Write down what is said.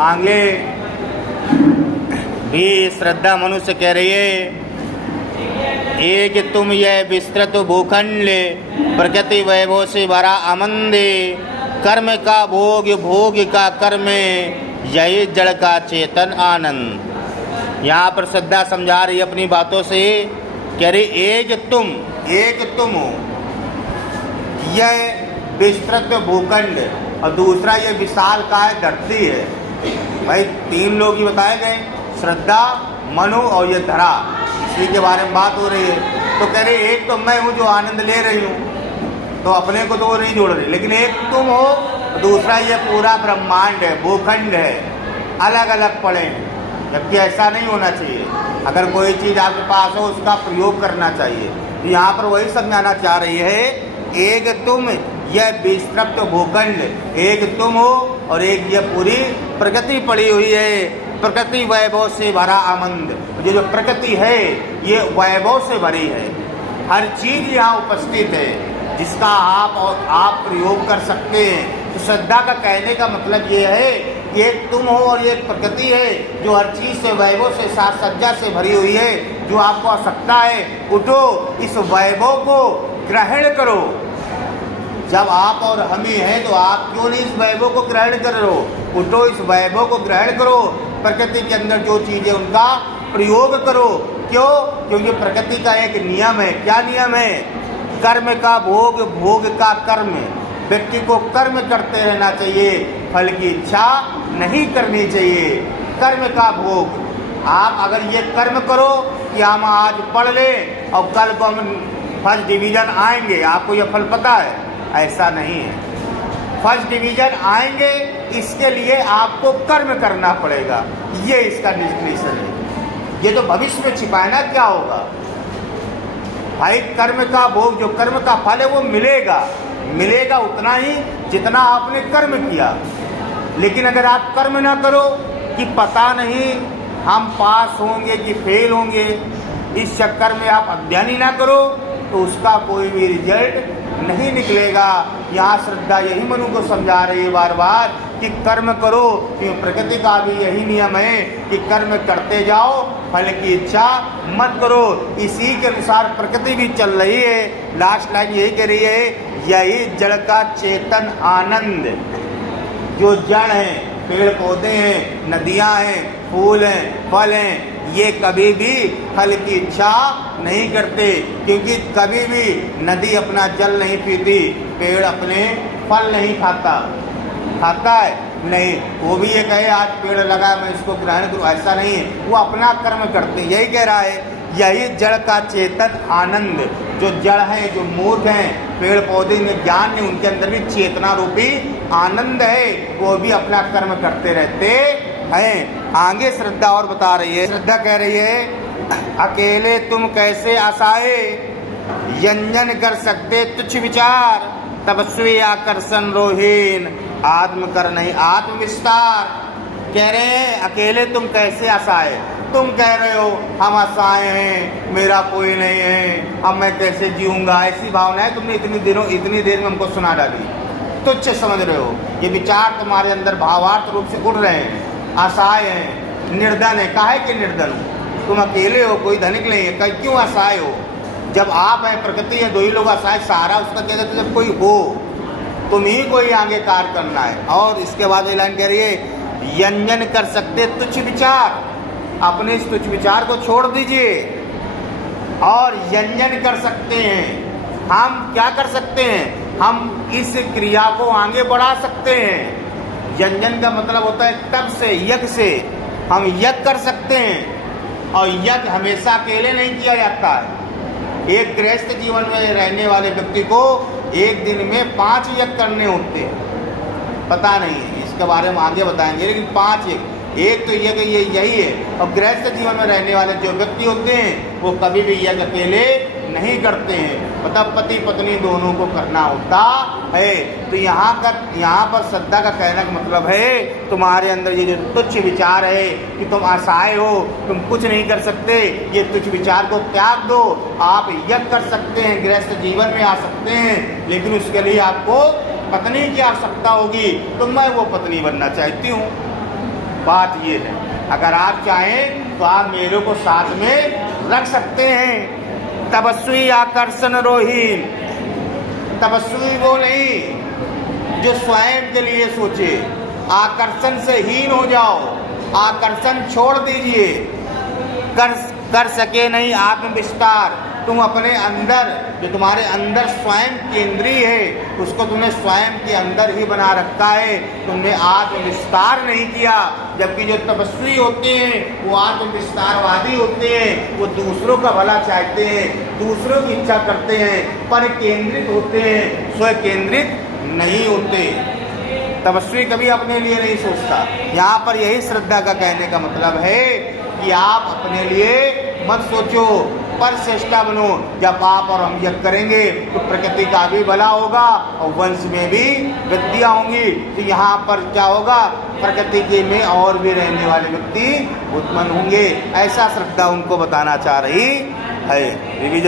आगे भी श्रद्धा मनुष्य कह रही है, एक तुम यह विस्तृत भूखंड प्रकृति वैभव से भरा आनंदे, कर्म का भोग भोग का कर्म, यही जड़ का चेतन आनंद। यहाँ पर श्रद्धा समझा रही अपनी बातों से, कह रही एक तुम हो, यह विस्तृत भूखंड और दूसरा ये विशाल काय धरती है। भाई तीन लोग ही बताए गए, श्रद्धा, मनु और ये धरा, इसी के बारे में बात हो रही है। तो कह रहे एक तो मैं हूँ जो आनंद ले रही हूँ, तो अपने को तो वो नहीं जोड़ रही, लेकिन एक तुम हो, दूसरा ये पूरा ब्रह्मांड है, भूखंड है, अलग अलग पड़े हैं। जबकि ऐसा नहीं होना चाहिए। अगर कोई चीज़ आपके पास हो उसका प्रयोग करना चाहिए। तो यहाँ पर वही समझाना चाह रही है, एक तुम यह विस्तृत भूखंड, एक तुम हो और एक ये पूरी प्रकृति पड़ी हुई है, प्रकृति वैभव से भरा आनंद। ये जो प्रकृति है ये वैभव से भरी है, हर चीज यहाँ उपस्थित है जिसका आप प्रयोग कर सकते हैं। तो श्रद्धा का कहने का मतलब ये है, ये तुम हो और ये प्रकृति है जो हर चीज से वैभव से साज सज्जा से भरी हुई है। जो आपको आवश्यकता है, उठो इस वैभव को ग्रहण करो। जब आप और हम ही हैं तो आप क्यों नहीं इस वैभव को ग्रहण कर रहे हो? उठो इस वैभव को ग्रहण करो, प्रकृति के अंदर जो चीजें उनका प्रयोग करो। क्यों? क्योंकि प्रकृति का एक नियम है। क्या नियम है? कर्म का भोग भोग का कर्म। व्यक्ति को कर्म करते रहना चाहिए, फल की इच्छा नहीं करनी चाहिए। कर्म का भोग। आप अगर ये कर्म करो कि हम आज पढ़ लें और कल को हम फर्स्ट डिवीजन आएंगे, आपको ये फल पता है? ऐसा नहीं है। फर्स्ट डिवीजन आएंगे इसके लिए आपको कर्म करना पड़ेगा, ये इसका डिफिनेशन है। ये तो भविष्य में छिपाना क्या होगा भाई? कर्म का भोग, जो कर्म का फल है वो मिलेगा उतना ही जितना आपने कर्म किया। लेकिन अगर आप कर्म ना करो कि पता नहीं हम पास होंगे कि फेल होंगे, इस चक्कर में आप अध्ययन ही ना करो तो उसका कोई भी रिजल्ट नहीं निकलेगा। यहाँ श्रद्धा यही मनु को समझा रही है बार बार कि कर्म करो, क्योंकि प्रकृति का भी यही नियम है कि कर्म करते जाओ, फल की इच्छा मत करो। इसी के अनुसार प्रकृति भी चल रही है। लास्ट लाइन यही कह रही है, यही जड़ का चेतन आनंद। जो जड़ है, पेड़ पौधे हैं, नदियाँ हैं, फूल हैं, फल हैं, ये कभी भी फल की इच्छा नहीं करते, क्योंकि कभी भी नदी अपना जल नहीं पीती, पेड़ अपने फल नहीं खाता है नहीं। वो भी ये कहे आज पेड़ लगा मैं इसको ग्रहण करूँ, ऐसा नहीं है। वो अपना कर्म करते। यही कह रहा है, यही जड़ का चेतन आनंद। जो जड़ है, जो मूर्ख हैं, पेड़ पौधे में ज्ञान है, उनके अंदर भी चेतना रूपी आनंद है, वो भी अपना कर्म करते रहते हैं। आगे श्रद्धा और बता रही है, श्रद्धा कह रही है, अकेले तुम कैसे आशाए यंजन कर सकते तुच्छ विचार, तपस्वी आकर्षण रोहीन आत्म कर नहीं आत्म विस्तार। कह रहे हैं अकेले तुम कैसे आशाए। तुम कह रहे हो हम असहाय हैं, मेरा कोई नहीं है, अब मैं कैसे जीऊंगा, ऐसी भावना है। तुमने इतनी देर में हमको सुना डाली, तुच्छ समझ रहे हो। ये विचार तुम्हारे अंदर भावार्थ रूप से उड़ रहे हैं। असहाय है, निर्धन है। काहे के निर्धन हो? तुम अकेले हो, कोई धनिक नहीं है, कहीं क्यों असहाय हो? जब आप हैं, प्रकृति है, दो ही लोग असहाय। सहारा उसका क्या कहते? जब कोई हो तुम ही कोई आगे कार्य करना है। और इसके बाद ये लाइन कह रही है, यंजन कर सकते तुच्छ विचार। अपने इस तुच्छ विचार को छोड़ दीजिए और यंजन कर सकते हैं। हम क्या कर सकते हैं? हम इस क्रिया को आगे बढ़ा सकते हैं। यंजन का मतलब होता है तप से, यज्ञ से। हम यज्ञ कर सकते हैं और यज्ञ हमेशा अकेले नहीं किया जाता है। एक गृहस्थ जीवन में रहने वाले व्यक्ति को एक दिन में 5 यज्ञ करने होते हैं। पता नहीं है, इसके बारे में आगे बताएंगे, लेकिन 5 यज्ञ। एक तो यज्ञ यही है। और गृहस्थ जीवन में रहने वाले जो व्यक्ति होते हैं वो कभी भी यज्ञ अकेले नहीं करते हैं, मतलब पति पत्नी दोनों को करना होता है। तो यहाँ पर श्रद्धा का कहने का मतलब है, तुम्हारे अंदर ये जो तुच्छ विचार है कि तुम असहाय हो, तुम कुछ नहीं कर सकते, ये तुच्छ विचार को त्याग दो। आप यज्ञ कर सकते हैं, गृहस्थ जीवन में आ सकते हैं, लेकिन उसके लिए आपको पत्नी की आवश्यकता होगी। तो मैं वो पत्नी बनना चाहती हूँ। बात ये है, अगर आप चाहें तो आप मेरे को साथ में रख सकते हैं। तपस्वी आकर्षण रोहीन, तपस्वी वो नहीं जो स्वयं के लिए सोचे, आकर्षण से हीन हो जाओ, आकर्षण छोड़ दीजिए। कर सके नहीं आत्म विस्तार, तुम अपने अंदर जो तुम्हारे अंदर स्वयं केंद्रीय है उसको तुमने स्वयं के अंदर ही बना रखा है, तुमने आत्म विस्तार नहीं किया। जबकि जो तपस्वी होते हैं वो आत्म विस्तारवादी होते हैं, वो दूसरों का भला चाहते हैं, दूसरों की इच्छा करते हैं, पर केंद्रित होते हैं, स्वयं केंद्रित नहीं होते। तपस्वी कभी अपने लिए नहीं सोचता। यहाँ पर यही श्रद्धा का कहने का मतलब है कि आप अपने लिए मत सोचो, पर श्रेष्ठा बनो। जब आप और हम यज्ञ करेंगे तो प्रकृति का भी भला होगा और वंश में भी वृद्धियाँ होंगी। तो यहाँ पर क्या होगा, प्रकृति के में और भी रहने वाले व्यक्ति उत्पन्न होंगे। ऐसा श्रद्धा उनको बताना चाह रही है। रिवीजन